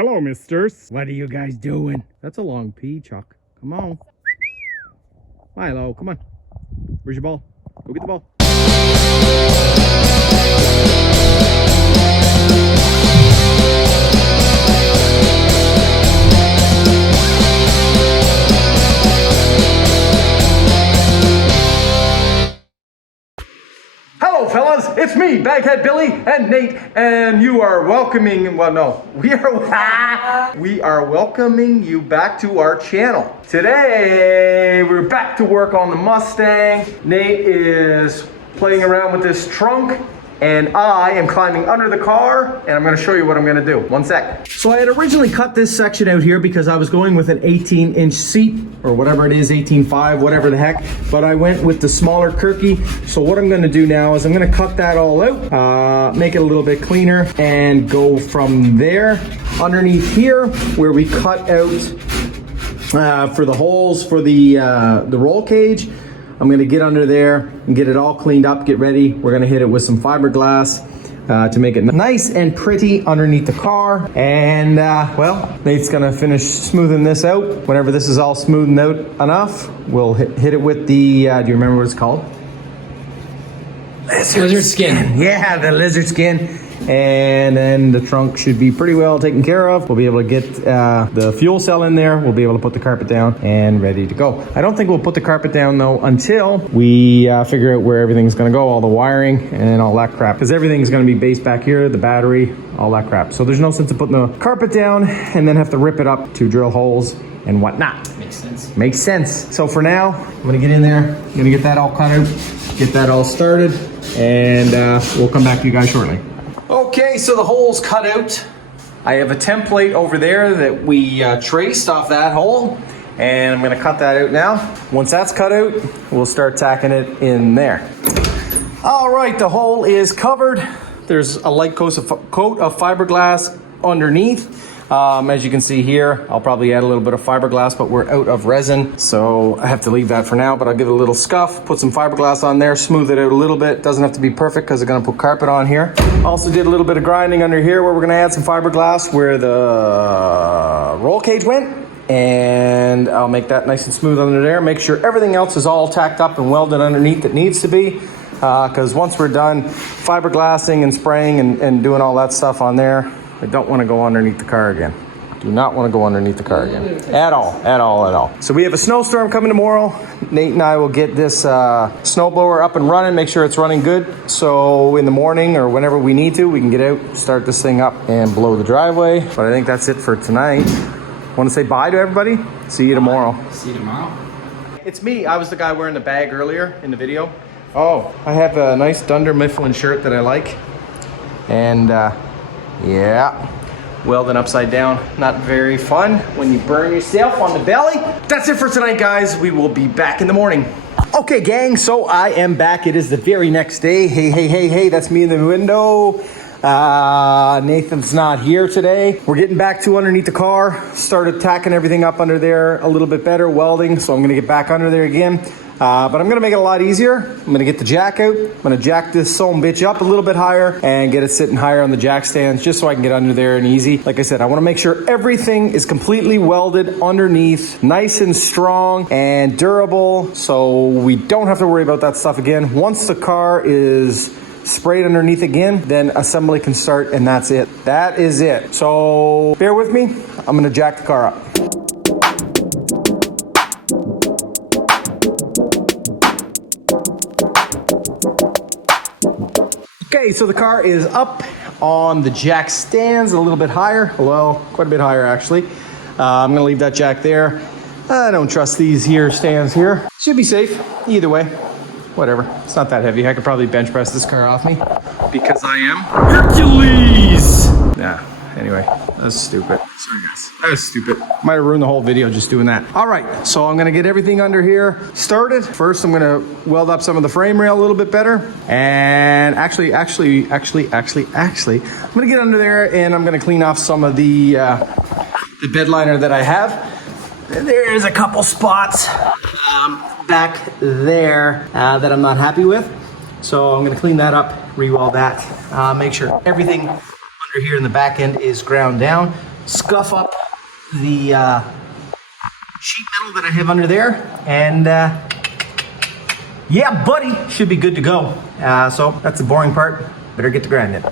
Hello, misters. What are you guys doing? That's a long pee, Chuck. Come on. Milo, come on. Where's your ball? Go get the ball. Hello, fellas. It's me, Baghead Billy and Nate, and you are welcoming. Well, no, we are welcoming you back to our channel. Today, we're back to work on the Mustang. Nate is playing around with this trunk, and I am climbing under the car, and I'm gonna show you what I'm gonna do. One sec. So I had originally cut this section out here because I was going with an 18-inch seat, or whatever it is, 18.5, whatever the heck, but I went with the smaller Kirky. So what I'm gonna do now is I'm gonna cut that all out, make it a little bit cleaner, and go from there underneath here where we cut out for the holes for the roll cage. I'm gonna get under there and get it all cleaned up, get ready. We're gonna hit it with some fiberglass to make it nice and pretty underneath the car. And well, Nate's gonna finish smoothing this out. Whenever this is all smoothed out enough, we'll hit it with the, do you remember what it's called? Lizard skin. Yeah, the lizard skin. And then the trunk should be pretty well taken care of. We'll be able to get the fuel cell in there. We'll be able to put the carpet down and ready to go. I don't think we'll put the carpet down though until we figure out where everything's gonna go, all the wiring and all that crap. Because everything's gonna be based back here, the battery, all that crap. So there's no sense of putting the carpet down and then have to rip it up to drill holes and whatnot. Makes sense. Makes sense. So for now, I'm gonna get in there, I'm gonna get that all cut out, get that all started, and we'll come back to you guys shortly. Okay, so the hole's cut out. I have a template over there that we traced off that hole, and I'm gonna cut that out now. Once that's cut out, we'll start tacking it in there. All right, the hole is covered. There's a light coat of fiberglass underneath. As you can see here, I'll probably add a little bit of fiberglass, but we're out of resin, so I have to leave that for now, but I'll give it a little scuff, put some fiberglass on there, smooth it out a little bit. Doesn't have to be perfect because I'm gonna put carpet on here. Also did a little bit of grinding under here where we're gonna add some fiberglass where the roll cage went, and I'll make that nice and smooth under there. Make sure everything else is all tacked up and welded underneath that needs to be, because once we're done fiberglassing and spraying and doing all that stuff on there, I don't want to go underneath the car again. Do not want to go underneath the car again. At all. So we have a snowstorm coming tomorrow. Nate and I will get this snowblower up and running, make sure it's running good. So in the morning or whenever we need to, we can get out, start this thing up and blow the driveway. But I think that's it for tonight. Want to say bye to everybody? See you tomorrow. See you tomorrow. It's me. I was the guy wearing the bag earlier in the video. Oh, I have a nice Dunder Mifflin shirt that I like. And yeah, welding upside down, not very fun when you burn yourself on the belly. That's it for tonight, guys. We will be back in the morning. Okay, gang, so I am back. It is the very next day. Hey, that's me in the window. Nathan's not here today. We're getting back to underneath the car. Started tacking everything up under there a little bit better, welding, so I'm gonna get back under there again. But I'm gonna make it a lot easier. I'm gonna get the jack out. I'm gonna jack this son bitch up a little bit higher and get it sitting higher on the jack stands just so I can get under there and easy. Like I said, I wanna make sure everything is completely welded underneath, nice and strong and durable, so we don't have to worry about that stuff again. Once the car is sprayed underneath again, then assembly can start, and that's it. That is it. So bear with me. I'm gonna jack the car up. Okay, so the car is up on the jack stands a little bit higher. Well, quite a bit higher actually. I'm gonna leave that jack there. I don't trust these here stands here. Should be safe either way. Whatever, it's not that heavy. I could probably bench press this car off me because I am Hercules. Yeah, anyway, that's stupid. Sorry guys, that was stupid. Might have ruined the whole video just doing that. All right, so I'm gonna get everything under here started. First, I'm gonna weld up some of the frame rail a little bit better. And actually, I'm gonna get under there and I'm gonna clean off some of the bed liner that I have. There's a couple spots back there that I'm not happy with. So I'm gonna clean that up, re-weld that, make sure everything under here in the back end is ground down scuff up the sheet metal that I have under there, and yeah, buddy, should be good to go. So that's the boring part. Better get to grinding.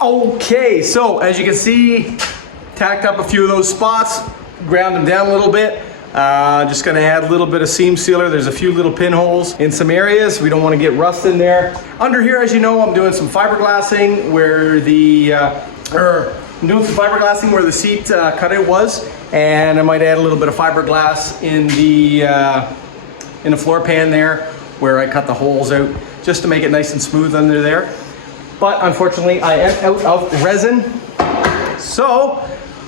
Okay, so as you can see, tacked up a few of those spots, ground them down a little bit. Just gonna add a little bit of seam sealer. There's a few little pinholes in some areas. We don't wanna get rust in there. Under here, as you know, I'm doing some fiberglassing where the, seat cutout was, and I might add a little bit of fiberglass in the floor pan there where I cut the holes out, just to make it nice and smooth under there. But unfortunately, I am out of resin, so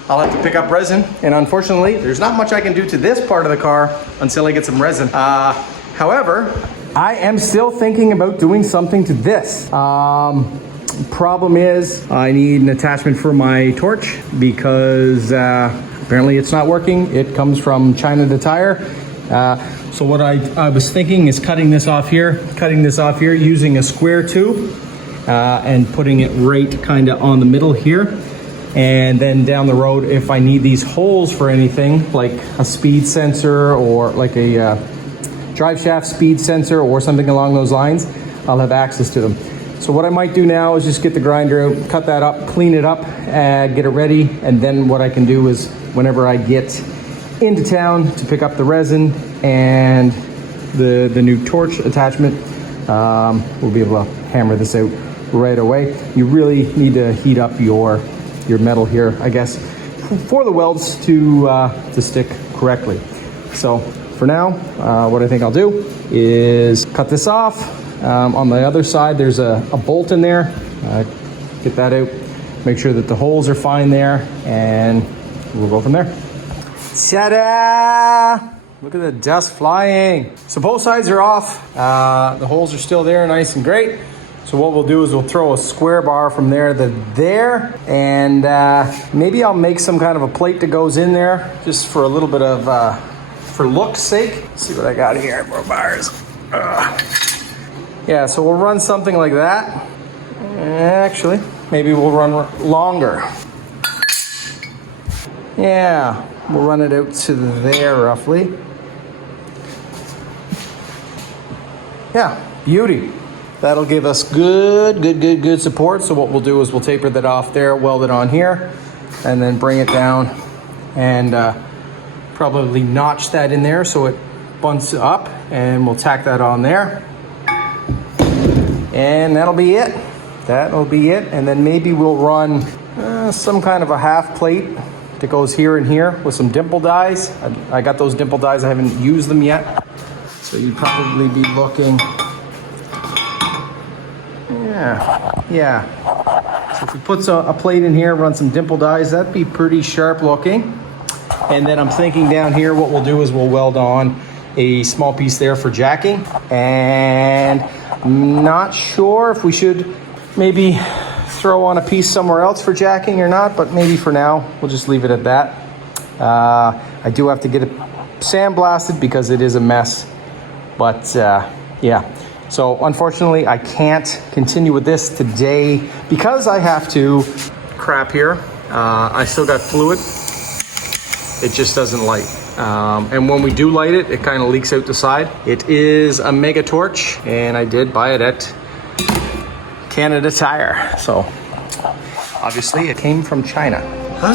I'll have to pick up resin. And unfortunately, there's not much I can do to this part of the car until I get some resin. However, I am still thinking about doing something to this. Problem is, I need an attachment for my torch because apparently it's not working. It comes from China to Tire. So what I was thinking is cutting this off here using a square tube. And putting it right kind of on the middle here. And then down the road, if I need these holes for anything, like a speed sensor or like a drive shaft speed sensor or something along those lines, I'll have access to them. So what I might do now is just get the grinder out, cut that up, clean it up, get it ready. And then what I can do is whenever I get into town to pick up the resin and the new torch attachment, we'll be able to hammer this out right away. You really need to heat up your metal here, I guess, for the welds to stick correctly. So for now, what I think I'll do is cut this off. On the other side, there's a bolt in there. Get that out, make sure that the holes are fine there, and we'll go from there. Ta-da! Look at the dust flying. So both sides are off. The holes are still there, nice and great. So what we'll do is we'll throw a square bar from there to there, and maybe I'll make some kind of a plate that goes in there just for a little bit of, for look's sake. Let's see what I got here, more bars. Yeah, so we'll run something like that. Actually, maybe we'll run longer. Yeah, we'll run it out to there roughly. Yeah, beauty. That'll give us good support. So what we'll do is we'll taper that off there, weld it on here, and then bring it down and probably notch that in there so it bunts up, and we'll tack that on there. And that'll be it. That'll be it. And then maybe we'll run some kind of a half plate that goes here and here with some dimple dies. I got those dimple dies, I haven't used them yet. So you'd probably be looking, yeah. So if we put a plate in here, run some dimple dies, that'd be pretty sharp looking. And then I'm thinking down here, what we'll do is we'll weld on a small piece there for jacking. And I'm not sure if we should maybe throw on a piece somewhere else for jacking or not, but maybe for now, we'll just leave it at that. I do have to get it sandblasted because it is a mess, but yeah. So unfortunately, I can't continue with this today because I have to crap here. I still got fluid. It just doesn't light. And when we do light it, it kind of leaks out the side. It is a mega torch, and I did buy it at Canada Tire. So obviously it came from China.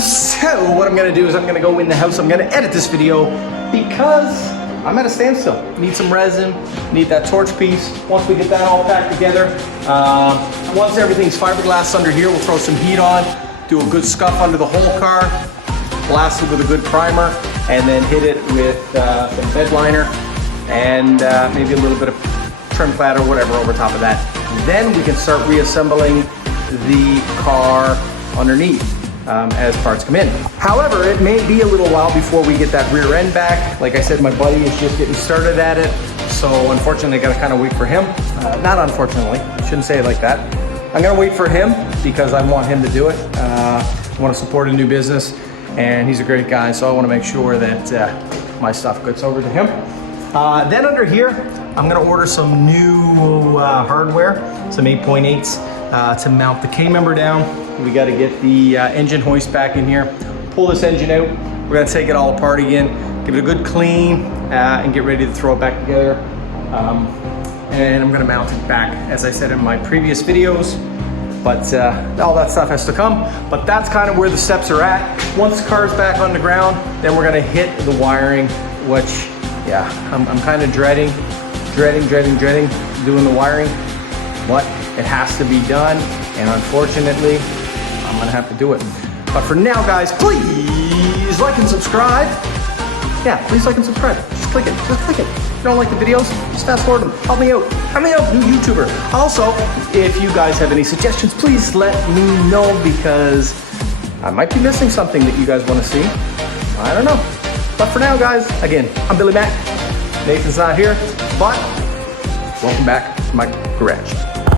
So what I'm gonna do is I'm gonna go in the house, I'm gonna edit this video because I'm at a standstill. Need some resin, need that torch piece. Once we get that all packed together, once everything's fiberglass under here, we'll throw some heat on, do a good scuff under the whole car, blast it with a good primer, and then hit it with some bed liner and maybe a little bit of trim fat or whatever over top of that. Then we can start reassembling the car underneath as parts come in. However, it may be a little while before we get that rear end back. Like I said, my buddy is just getting started at it, so unfortunately I gotta kind of wait for him. Not unfortunately, I shouldn't say it like that. I'm gonna wait for him because I want him to do it. I want to support a new business, and he's a great guy, so I want to make sure that my stuff gets over to him. Then under here, I'm gonna order some new hardware, some 8.8s to mount the K-member down. We gotta get the engine hoist back in here, pull this engine out. We're gonna take it all apart again, give it a good clean, and get ready to throw it back together. And I'm gonna mount it back, as I said in my previous videos. But all that stuff has to come. But that's kind of where the steps are at. Once the car's back on the ground, then we're gonna hit the wiring, which, yeah, I'm kind of dreading doing the wiring, but it has to be done, and unfortunately, I'm gonna have to do it. But for now, guys, please like and subscribe. Yeah, please like and subscribe. Just click it, just click it. If you don't like the videos, just fast forward them. Help me out, new YouTuber. Also, if you guys have any suggestions, please let me know, because I might be missing something that you guys wanna see. I don't know. But for now, guys, again, I'm Billy Mac. Nathan's not here, but welcome back to my garage.